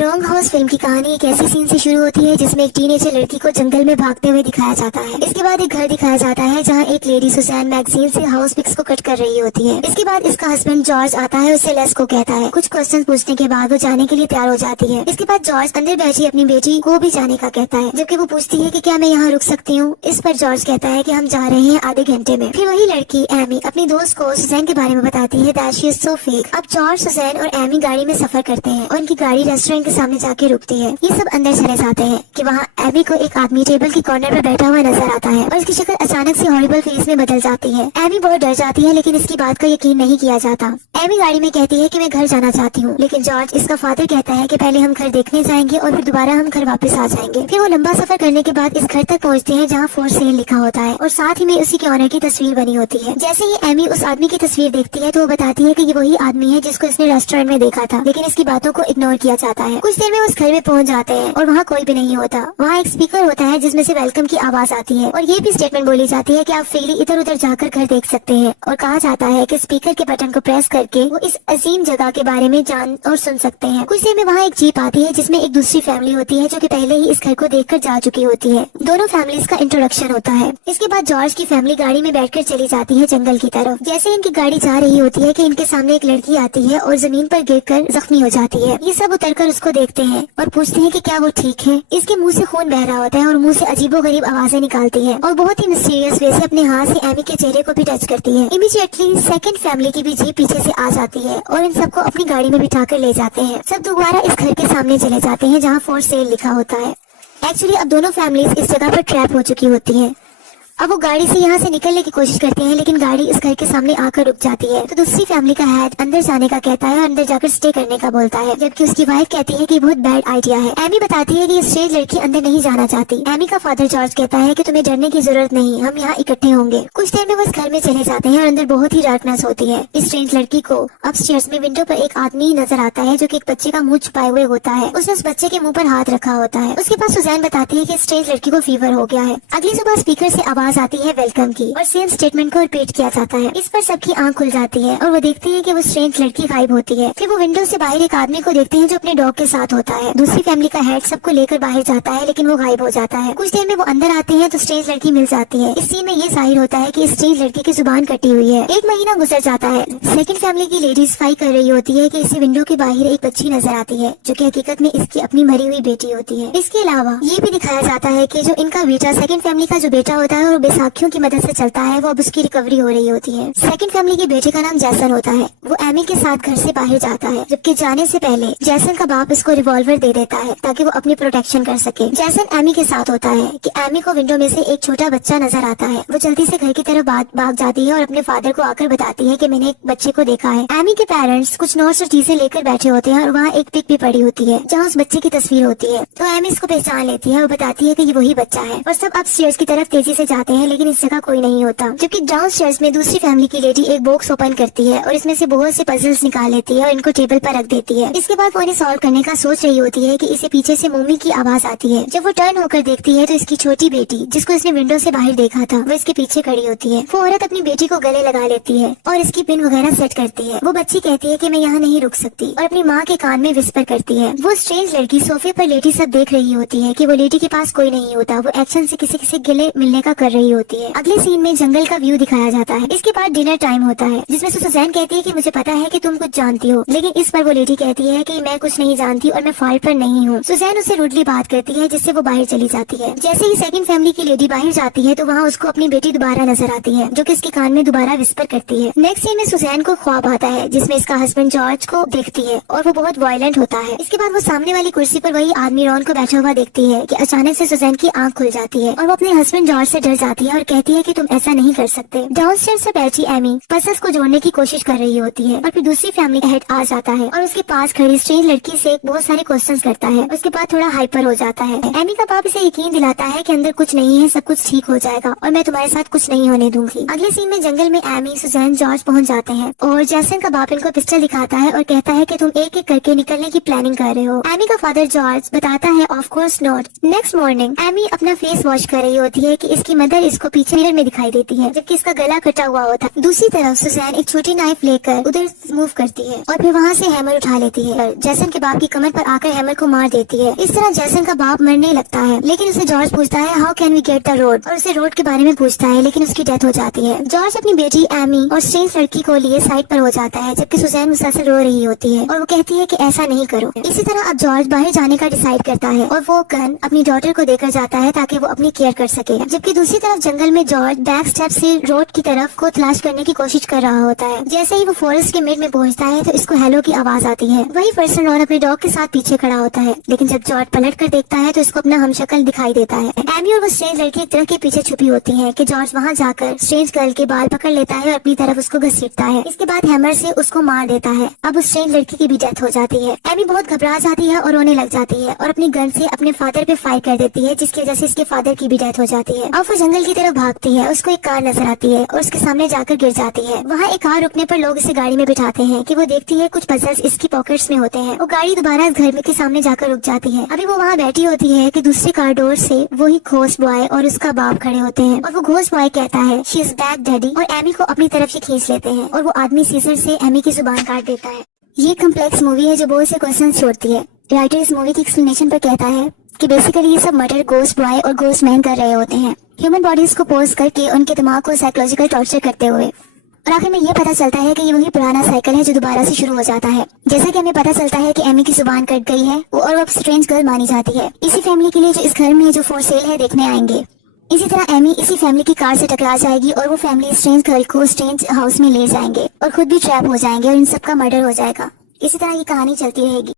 Wrong house film की कहानी एक ऐसी सीन से शुरू होती है जिसमें एक टीनेजर लड़की को जंगल में भागते हुए दिखाया जाता है। इसके बाद एक घर दिखाया जाता है जहां एक लेडी सुजैन मैगजीन से हाउस पिक्स को कट कर रही होती है। इसके बाद इसका हस्बैंड जॉर्ज आता है, उससे लेस को कहता है। कुछ क्वेश्चन पूछने के बाद वो जाने के लिए तैयार हो जाती है। इसके बाद जॉर्ज अंदर बैठी अपनी बेटी को भी जाने का कहता है, जबकि वो पूछती है कि क्या मैं यहाँ रुक सकती हूँ। इस पर जॉर्ज कहता है कि हम जा रहे हैं आधे घंटे में। फिर वही लड़की एमी अपनी दोस्त को सुजैन के बारे में बताती है that she is so fake. अब जॉर्ज, सुजैन और एमी गाड़ी में सफर करते हैं और उनकी गाड़ी रेस्टोरेंट के सामने जाके रुकती है। ये सब अंदर चले जाते हैं कि वहाँ एमी को एक आदमी टेबल की कॉर्नर पर बैठा हुआ नजर आता है और उसकी शक्ल अचानक से हॉरिबल फेस में बदल जाती है। एमी बहुत डर जाती है, लेकिन इसकी बात का यकीन नहीं किया जाता। एमी गाड़ी में कहती है कि मैं घर जाना चाहती हूँ, लेकिन जॉर्ज, इसका फादर, कहता है कि पहले हम घर देखने जाएंगे और फिर दोबारा हम घर वापस आ जाएंगे। फिर वो लंबा सफर करने के बाद इस घर तक पहुँचते हैं जहाँ फॉर सेल लिखा होता है और साथ ही में उसी के ऑनर की तस्वीर बनी होती है। जैसे ही एमी उस आदमी की तस्वीर देखती है तो वो बताती है कि ये वही आदमी है जिसको इसने रेस्टोरेंट में देखा था, लेकिन इसकी बातों को इग्नोर किया जाता है। कुछ देर में उस घर में पहुँच जाते हैं और वहाँ कोई भी नहीं होता। वहाँ एक स्पीकर होता है जिसमें से वेलकम की आवाज आती है और ये भी स्टेटमेंट बोली जाती है कि आप फ्रीली इधर उधर जाकर घर देख सकते हैं। और कहा जाता है कि स्पीकर के बटन को प्रेस करके वो इस अजीम जगह के बारे में जान और सुन सकते हैं। कुछ देर में वहाँ एक जीप आती है जिसमें एक दूसरी फैमिली होती है जो कि पहले ही इस घर को देखकर जा चुकी होती है। दोनों फैमिलीज का इंट्रोडक्शन होता है। इसके बाद जॉर्ज की फैमिली गाड़ी में बैठकर चली जाती है जंगल की तरफ। जैसे इनकी गाड़ी जा रही होती है कि इनके सामने एक लड़की आती है और जमीन पर गिरकर जख्मी हो जाती है। ये सब उतरकर उसको देखते हैं और पूछते हैं कि क्या वो ठीक है। इसके मुंह से खून बह रहा होता है और मुंह से अजीबोगरीब आवाजें निकालती है और बहुत ही मिस्टीरियस वे से अपने हाथ से एमी के चेहरे को भी टच करती है। इमीडिएटली सेकंड फैमिली की भी जीप पीछे से आ जाती है और इन सबको अपनी गाड़ी में बिठाकर ले जाते हैं। सब दोबारा इस घर के सामने चले जाते हैं जहाँ फॉर सेल लिखा होता है। एक्चुअली अब दोनों फैमिलीज इस जगह पर ट्रैप हो चुकी होती हैं। अब वो गाड़ी से यहाँ से निकलने की कोशिश करते हैं, लेकिन गाड़ी इस घर के सामने आकर रुक जाती है। तो दूसरी फैमिली का हेड अंदर जाने का कहता है और अंदर जाकर स्टे करने का बोलता है, जबकि उसकी वाइफ कहती है कि बहुत बैड आइडिया है। एमी बताती है कि ये स्ट्रेंज लड़की अंदर नहीं जाना चाहती। एमी का फादर जॉर्ज कहता है कि तुम्हें डरने की जरूरत नहीं, हम यहाँ इकट्ठे होंगे। कुछ देर में वो इस घर में चले जाते हैं और अंदर बहुत ही डार्कनेस होती है। इस स्ट्रेंज लड़की को अपस्टेयर्स में विंडो पर एक आदमी नजर आता है जो कि एक बच्चे का मुंह छुपाए हुए होता है। उसने उस बच्चे के मुंह पर हाथ रखा होता है। उसके पास सुजैन बताती है कि स्ट्रेंज लड़की को फीवर हो गया है। अगली सुबह स्पीकर से आवाज आती है वेलकम की और सेम स्टेटमेंट को रिपीट किया जाता है। इस पर सबकी आंख खुल जाती है और वो देखते हैं कि वो स्ट्रेंज लड़की गायब होती है। फिर वो विंडो से बाहर एक आदमी को देखते हैं जो अपने डॉग के साथ होता है। दूसरी फैमिली का हेड सबको लेकर बाहर जाता है, लेकिन वो गायब हो जाता है। कुछ देर में वो अंदर आते हैं तो स्ट्रेंज लड़की मिल जाती है। इस सीन में ये जाहिर होता है कि स्ट्रेंज लड़की की जुबान कटी हुई है। एक महीना गुजर जाता है। सेकंड फैमिली की लेडीज फाइट कर रही होती है कि इसी विंडो के बाहर एक बच्ची नजर आती है जो कि हकीकत में इसकी अपनी मरी हुई बेटी होती है। इसके अलावा ये भी दिखाया जाता है कि जो इनका बेटा, सेकंड फैमिली का जो बेटा होता है, वो बैसाखियों की मदद से चलता है। वो उसकी रिकवरी हो रही होती है। सेकंड फैमिली के बेटे का नाम जैसन होता है। वो एमी के साथ घर से बाहर जाता है, जबकि जाने से पहले जैसन का बाप इसको रिवॉल्वर दे देता है ताकि वो अपनी प्रोटेक्शन कर सके। जैसन एमी के साथ होता है कि एमी को विंडो में से एक छोटा बच्चा नजर आता है। वो जल्दी से घर की तरफ भाग जाती है और अपने फादर को आकर बताती है कि मैंने एक बच्चे को देखा है। एमी के पेरेंट्स कुछ नोट्स और चीजें लेकर बैठे होते हैं और वहाँ एक पिक भी पड़ी होती है जहाँ उस बच्चे की तस्वीर होती है। तो एमी इसको पहचान लेती है और बताती है कि ये वही बच्चा है। और सब अपस्टेयर्स की तरफ तेजी से जाते हैं, लेकिन इस जगह कोई नहीं होता। जबकि डाउनस्टेयर्स में दूसरी फैमिली की लेडी एक बॉक्स ओपन करती है और इसमें से बहुत से पजल्स निकाल लेती है और इनको टेबल पर रख देती है। इसके बाद वो इन्हें सॉल्व करने का सोच रही होती है कि इसे पीछे से मम्मी की आवाज आती है। जब वो टर्न होकर देखती है तो इसकी छोटी बेटी, जिसको इसने विंडो से बाहर देखा था, वो इसके पीछे खड़ी होती है। वो औरत अपनी बेटी को गले लगा लेती है और इसकी पिन वगैरह सेट करती है। वो बच्ची कहती है कि मैं यहाँ नहीं रुक सकती और अपनी माँ के कान में विस्पर करती है। वो स्ट्रेंज लड़की सोफे पर लेटी सब देख रही होती है कि वो लेडी के पास कोई नहीं होता। वो एक्शन से किसी किसी गिले मिलने का कर रही होती है। अगले सीन में जंगल का व्यू दिखाया जाता है। इसके बाद डिनर टाइम होता है जिसमें सुजैन कहती है कि मुझे पता है कि तुम कुछ जानती हो, लेकिन इस पर वो लेडी कहती है कि मैं कुछ नहीं जानती और मैं फॉल्ट पर नहीं हूँ। सुजैन उससे रूडली बात करती है जिससे वो बाहर चली जाती है। जैसे ही सेकंड फैमिली की लेडी बाहर जाती है तो वहाँ उसको अपनी बेटी दोबारा नजर आती है जो कि इसके कान में दोबारा विस्पर करती है। नेक्स्ट सीन में सुजैन को ख्वाब आता है जिसमें इसका हस्बैंड जॉर्ज को देखती है और वो बहुत वायलेंट होता है। इसके बाद वो सामने वाली कुर्सी पर वही आदमी रॉन को बैठा हुआ देखती है कि अचानक से सुजैन की आंख खुल जाती है और वो अपने हस्बैंड जॉर्ज से डर जाती है और कहती है कि तुम ऐसा नहीं कर सकते। डाउनस्टेयर्स से बैठी एमी पजल्स को जोड़ने की कोशिश कर रही होती है और फिर दूसरी फैमिली हेड आ जाता है और उसके पास खड़ी स्ट्रेंज लड़की से बहुत सारे क्वेश्चंस करता है। उसके बाद थोड़ा हाइपर हो जाता है। एमी का बाप इसे यकीन दिलाता है कि अंदर कुछ नहीं है, सब कुछ ठीक हो जाएगा और मैं तुम्हारे साथ कुछ नहीं होने दूंगी। अगले सीन में जंगल में एमी, सुजैन, जॉर्ज पहुंच जाते हैं और जैसन का बाप इनको पिस्टल दिखाता है और कहता है कि तुम एक एक करके निकलने की प्लानिंग कर रहे हो। एमी का फादर जॉर्ज बताता है of course not. Next morning Amy अपना फेस वॉश कर रही होती है कि इसकी मदर इसको पीछे मिरर में दिखाई देती है जबकि इसका गला कटा हुआ होता है। दूसरी तरफ सुजैन एक छोटी नाइफ लेकर उधर मूव करती है और फिर वहाँ से हैमर उठा लेती है। जैसन के बाप की कमर पर आकर हैमर को मार देती है। इस तरह जैसन का बाप मरने लगता है, लेकिन उसे जॉर्ज पूछता है how can we get the road, और उसे रोड के बारे में पूछता है, लेकिन उसकी डेथ हो जाती है। जॉर्ज अपनी बेटी एमी और स्ट्रेंज लड़की को लिए साइड पर हो जाता है जबकि सुजैन मुसलसल रो रही होती है और वो कहती है कि ऐसा नहीं करो। इसी तरह अब जॉर्ज बाहर जाने का डिसाइड करता है और वो गन अपनी डॉटर को देकर जाता है ताकि वो अपनी केयर कर सके। जबकि दूसरी तरफ जंगल में जॉर्ज बैक स्टेप से रोड की तरफ को तलाश करने की कोशिश कर रहा होता है। जैसे ही वो फॉरेस्ट के मिड में पहुंचता है तो इसको हेलो की आवाज आती है। वही पर्सन रॉन अपने डॉग के साथ पीछे खड़ा होता है, लेकिन जब जॉर्ज पलट कर देखता है तो इसको अपना हमशक्ल दिखाई देता है। एमी और वो स्ट्रेंज लड़की एक तरह के पीछे छुपी होती है कि जॉर्ज वहाँ जाकर स्ट्रेंज गर्ल के बाल पकड़ लेता है और अपनी तरफ उसको घसीटता है। इसके बाद हैमर से उसको मार देता है। अब उस स्ट्रेंज लड़की की भी डेथ हो जाती है। एमी बहुत घबरा जाती है और रोने लग जाती है और अपनी गन से अपने फादर पे फायर कर देती है जिसकी वजह से इसके फादर की भी डेथ हो जाती है। अब वो जंगल की तरफ भागती है, उसको एक कार नजर आती है और उसके सामने जाकर गिर जाती है। वहाँ एक कार रुकने पर लोग इसे गाड़ी में बिठाते हैं कि वो देखती है कुछ पजल्स इसकी पॉकेट्स में होते हैं। वो गाड़ी दोबारा घर में के सामने जाकर रुक जाती है। अभी वो वहाँ बैठी होती है कि दूसरे कार डोर से वही घोस्ट बॉय और उसका बाप खड़े होते हैं और वो घोस्ट बॉय कहता है शी इज बैक डैडी, और एमी को अपनी तरफ से खींच लेते हैं और वो आदमी सीजर से एमी की जुबान काट देता है। ये कम्प्लेक्स मूवी है जो बहुत से क्वेश्चन छोड़ती है। राइटर इस मूवी की एक्सप्लेनेशन पर कहता है कि बेसिकली ये सब मर्डर घोस्ट बॉय और घोस्ट मैन कर रहे होते हैं, ह्यूमन बॉडीज को पोज करके उनके दिमाग को साइकोलॉजिकल टॉर्चर करते हुए। और आखिर में ये पता चलता है कि ये वही पुराना साइकिल है जो दोबारा से शुरू हो जाता है। जैसा कि हमें पता चलता है कि एमी की जुबान कट गई है और वो अब स्ट्रेंज गर्ल मानी जाती है। इसी फैमिली के लिए जो इस घर में जो फॉर सेल है देखने आएंगे। इसी तरह एमी इसी फैमिली की कार से टकरा जाएगी और वो फैमिली स्ट्रेंज गर्ल को स्ट्रेंज हाउस में ले जाएंगे और खुद भी ट्रैप हो जाएंगे और इन सबका मर्डर हो जाएगा। इसी तरह ये कहानी चलती रहेगी।